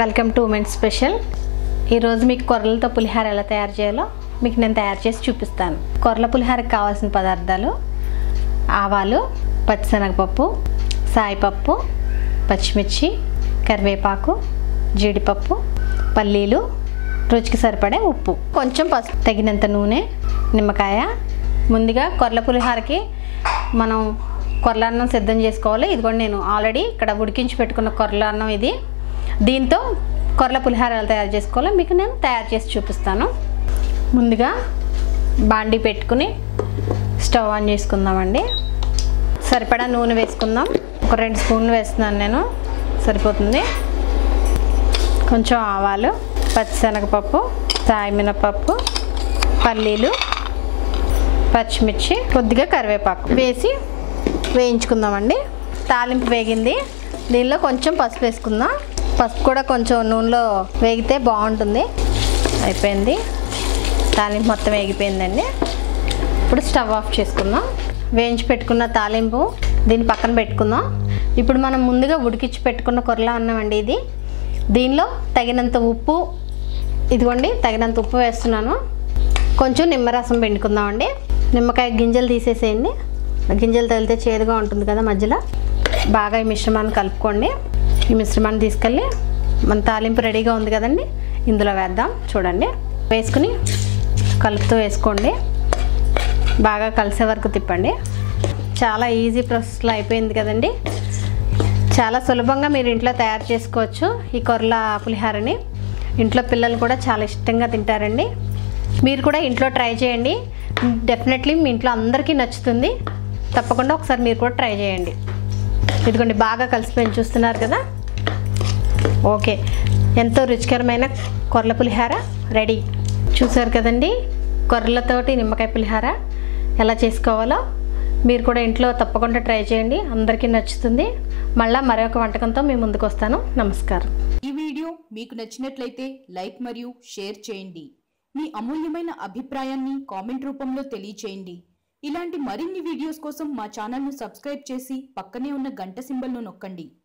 Welcome to women special. ఈరోజు మీకు కొర్రలతో పులిహార ఎలా తయారు చేయాలో మీకు నేను తయారు చేసి చూపిస్తాను. కొర్రల పులిహారకు కావాల్సిన పదార్థాలు: ఆవాలు, పచ్చిశనగపప్పు, సాయిపప్పు, పచ్చిమిర్చి, కరివేపాకు, జీడిపప్పు, పల్లీలు, రుచికి సరిపడే ఉప్పు, కొంచెం పసుపు, తగినంత నూనె, నిమ్మకాయ. ముందుగా కొర్రల పులిహారకి మనం కొర్రల అన్నం సిద్ధం చేసుకోవాలి. ఇదిగోండి, నేను ఆల్రెడీ ఇక్కడ ఉడికించి పెట్టుకున్న కొర్రల అన్నం ఇది. దీంతో కొర్రల పులిహార ఎలా తయారు చేసుకోవాలో మీకు నేను తయారు చేసి చూపిస్తాను. ముందుగా బాండీ పెట్టుకుని స్టవ్ ఆన్ చేసుకుందామండి. సరిపడా నూనె వేసుకుందాం. ఒక 2 స్పూన్లు వేస్తున్నాను నేను, సరిపోతుంది. కొంచెం ఆవాలు, పచ్చిశనగపప్పు, సాయిమినపప్పు, పల్లీలు, పచ్చిమిర్చి, కొద్దిగా కరివేపాకు వేసి వేయించుకుందామండి. తాలింపు వేగింది. దీనిలో కొంచెం పసుపు వేసుకుందాం. పసుపు కూడా కొంచెం నూనెలో వేగితే బాగుంటుంది. అయిపోయింది, తాలింపు మొత్తం వేగిపోయిందండి. ఇప్పుడు స్టవ్ ఆఫ్ చేసుకుందాం. వేయించి పెట్టుకున్న తాలింపు దీన్ని పక్కన పెట్టుకుందాం. ఇప్పుడు మనం ముందుగా ఉడికించి పెట్టుకున్న కొర్రల అన్నం అండి ఇది. దీనిలో తగినంత ఉప్పు, ఇదిగోండి తగినంత ఉప్పు వేస్తున్నాను. కొంచెం నిమ్మరసం పిండుకుందామండి. నిమ్మకాయ గింజలు తీసేసేయండి. గింజలు తగిలితే చేదుగా ఉంటుంది కదా మధ్యలో. బాగా ఈ మిశ్రమాన్ని కలుపుకోండి. ఈ మిశ్రమాన్ని తీసుకెళ్ళి మన తాలింపు రెడీగా ఉంది కదండి, ఇందులో వేద్దాం. చూడండి, వేసుకుని కలుపుతూ వేసుకోండి. బాగా కలిసే వరకు తిప్పండి. చాలా ఈజీ ప్రాసెస్లో అయిపోయింది కదండి. చాలా సులభంగా మీరు ఇంట్లో తయారు చేసుకోవచ్చు ఈ కొర్రల పులిహారని. ఇంట్లో పిల్లలు కూడా చాలా ఇష్టంగా తింటారండి. మీరు కూడా ఇంట్లో ట్రై చేయండి. డెఫినెట్లీ మీ ఇంట్లో అందరికీ నచ్చుతుంది. తప్పకుండా ఒకసారి మీరు కూడా ట్రై చేయండి. ఇదిగోండి, బాగా కలిసిపోయింది, చూస్తున్నారు కదా. ఓకే, ఎంతో రుచికరమైన కొర్రల పులిహార రెడీ. చూసారు కదండి, కొర్రలతోటి నిమ్మకాయ పులిహార ఎలా చేసుకోవాలో మీరు కూడా ఇంట్లో తప్పకుండా ట్రై చేయండి. అందరికీ నచ్చుతుంది. మళ్ళీ మరొక వంటకంతో మీ ముందుకు వస్తాను. నమస్కారం. ఈ వీడియో మీకు నచ్చినట్లయితే లైక్ మరియు షేర్ చేయండి. మీ అమూల్యమైన అభిప్రాయాన్ని కామెంట్ రూపంలో తెలియచేయండి. ఇలాంటి మరిన్ని వీడియోస్ కోసం మా ఛానల్ను సబ్స్క్రైబ్ చేసి పక్కనే ఉన్న గంట సింబల్ను నొక్కండి.